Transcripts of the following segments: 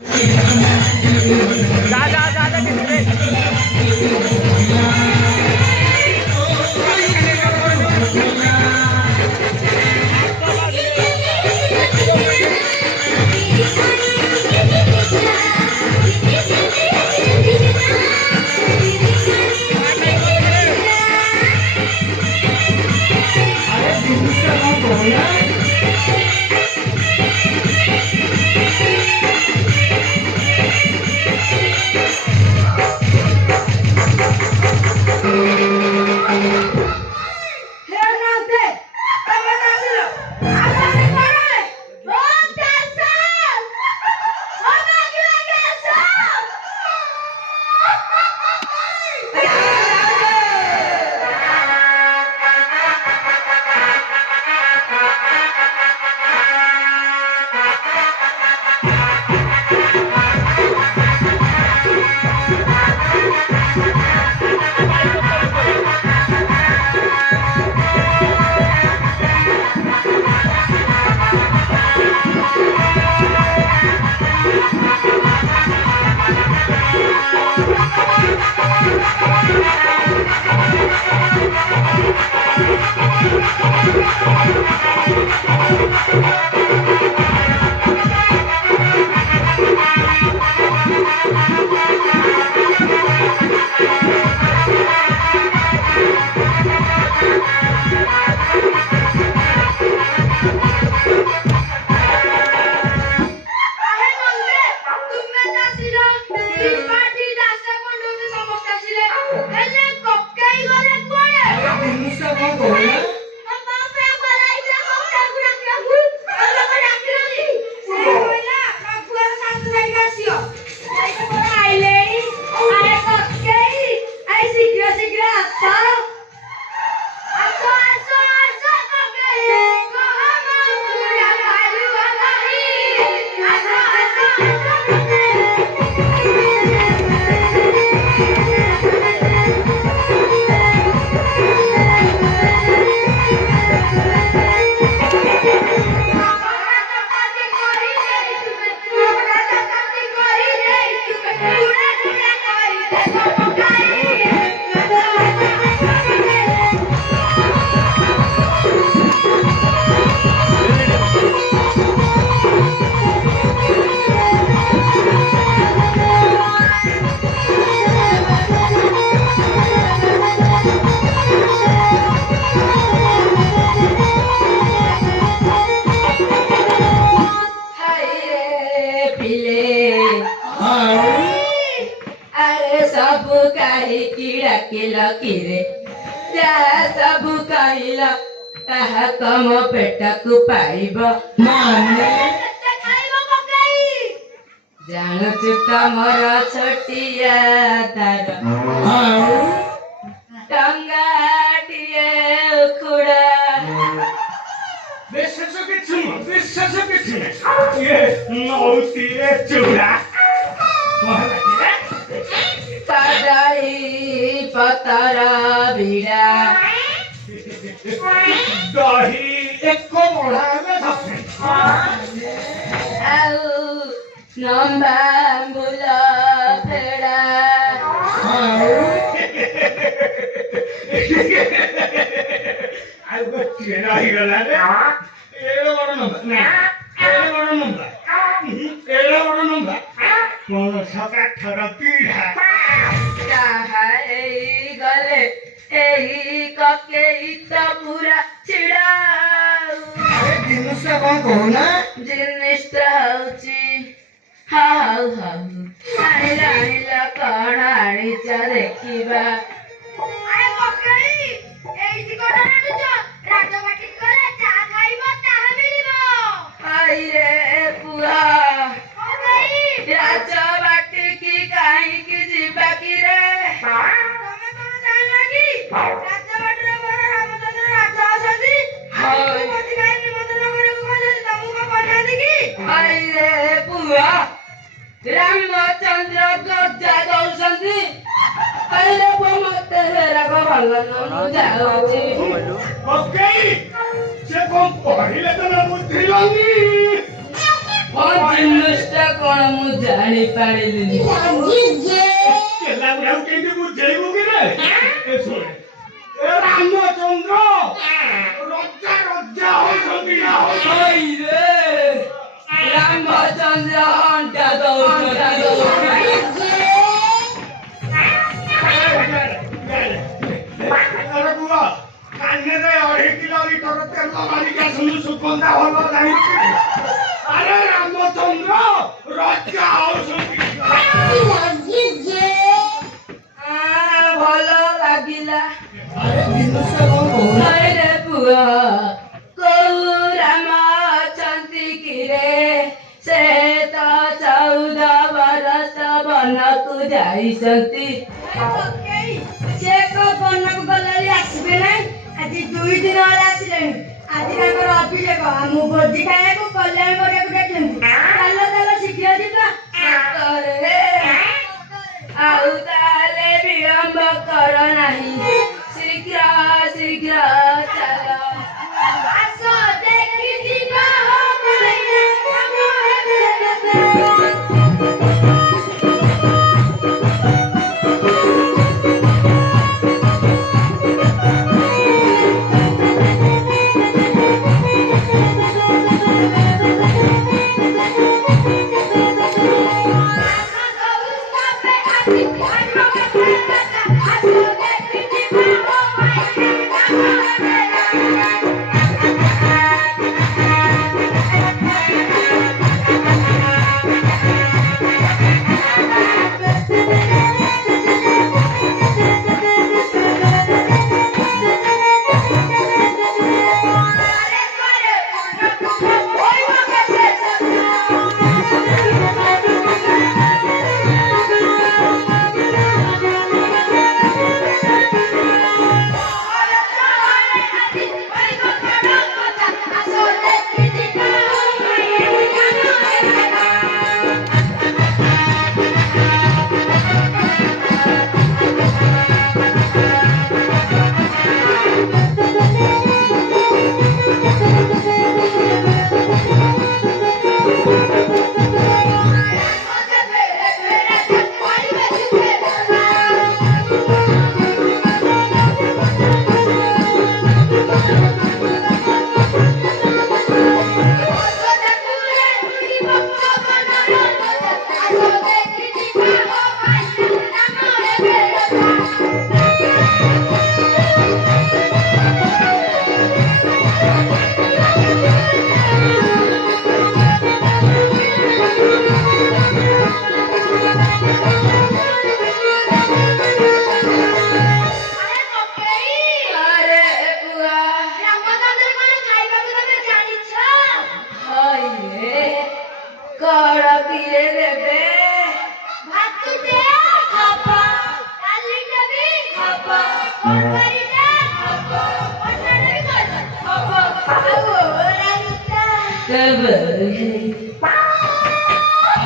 जा जा जा जा तम पेटक पाइब जानुचु तमर छोटिया तार टंगाटिए उखुड़ा विशेष किछु ये नौती चूड़ा कदली पतर बिड़ा दही एक मोड़ा में धसे लंबा मुला फेड़ा आज वो केना ही गला ने एड़ो बड़ नंबर कौन सका ठरा पीढ़ा कहा एई गले एई कके इता पूरा छिड़ा जिनिस कौन कहना जिनिस हउची हाउ आइला कण आनिचा देखिबा आए ककेई एइटी कोना नानुच राजबाटी गले चा खाइबो ताहा मिलिबो आई रे पुआ ककेई राजबाटी की काहे की जिबा की रे तमे कोन जाना की राजबाटी रे बड़ रामचंद्र राजा असंती हाय मति काहे निमंत्रण करे को कहले तमको कोना दिकी आई रे पुआ रामचंद्र गजा दौसंती अहिले मते हेराको भन्न ननु जाउची ओके से कौन पढ़िले तो ना बुद्धि लंगी ଜିନିଷଟା କଣ ମୁଁ ଜାଣିପାରିଲିନି। କେଲା ବୁଢାକୁ କେମିତି ବୁଝେଇବୁ କି ରେ? ଏ ଶୁଣେ, ଏ ରାମଚନ୍ଦ୍ର ରଜା ରଜା ହଉଛନ୍ତି ନା ହଇରେ ରାମଚନ୍ଦ୍ର ଅଣ୍ଟା ଦଉଛନ୍ତି। ଆରେ ପୁଅ, କାନରେ 2.5 କିଲୋ ଲିଟର ତେଲ ମାରିକି ଆସୁନୁ, ସୁଗନ୍ଧା ଭଲ ନାହିଁ। ଆରେ ରାମଚନ୍ଦ୍ର ରଜା ହଉଛନ୍ତି। ଭଲ ଲାଗିଲା। ଆରେ ଜିନିଷ କଣ କହୁନା? ହଇରେ ପୁଅ, କୋଉ ରାମ ଅଛନ୍ତି କିରେ? ସେ ତ 14 ବରଷ ବନକୁ ଯାଇଛନ୍ତି। ସେ ବନକୁ ଗଲେ ଆସିବେ ନାହିଁ। ଆଜି 2 ଦିନ ହେଲା ଆସିଲେଣି। ଆଜି ତାଙ୍କର ଅଭିଯୋଗ ଆମକୁ ଭୋଜି ଖାଇବାକୁ କଲ୍ୟାଣ କରିବାକୁ ଡାକିଛନ୍ତି। ଚାଲ ଚାଲ ଶୀଘ୍ର ଯିବା। ଆଉ ତାହେଲେ ବିଳମ୍ବ କର ନାହିଁ, ଶୀଘ୍ର ଶୀଘ୍ର ଚାଲ। ଆସ ଦେଖି ଯିବା ହୋ ମାଇନା ରାମ ହେବେ।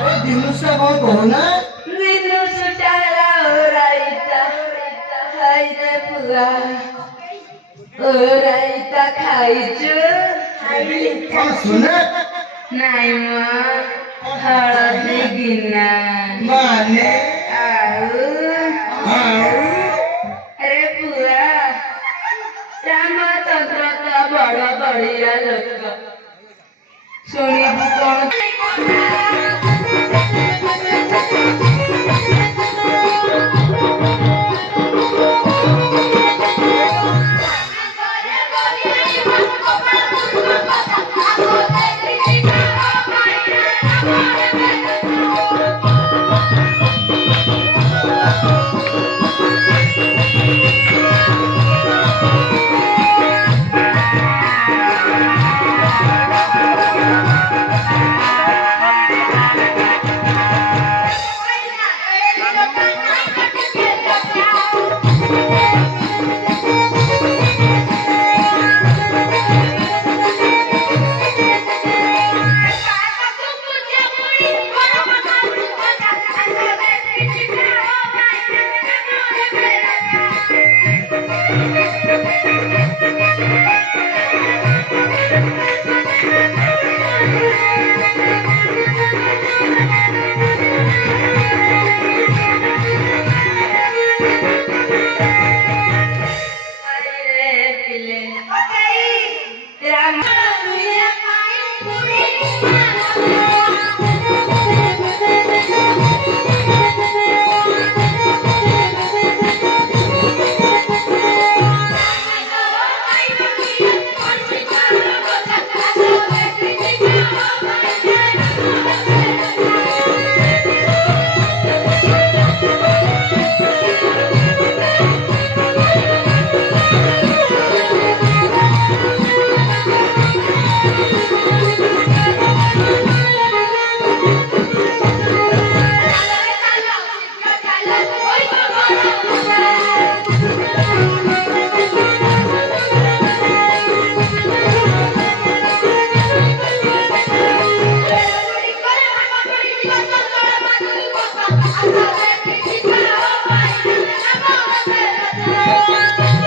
अरे दिनुषा कौन कहुना सुने नहीं हलदी गिना माने अरे पुआ रामचंद्र तो बड़ बढ़िया लोक शुणी कौन Thank you.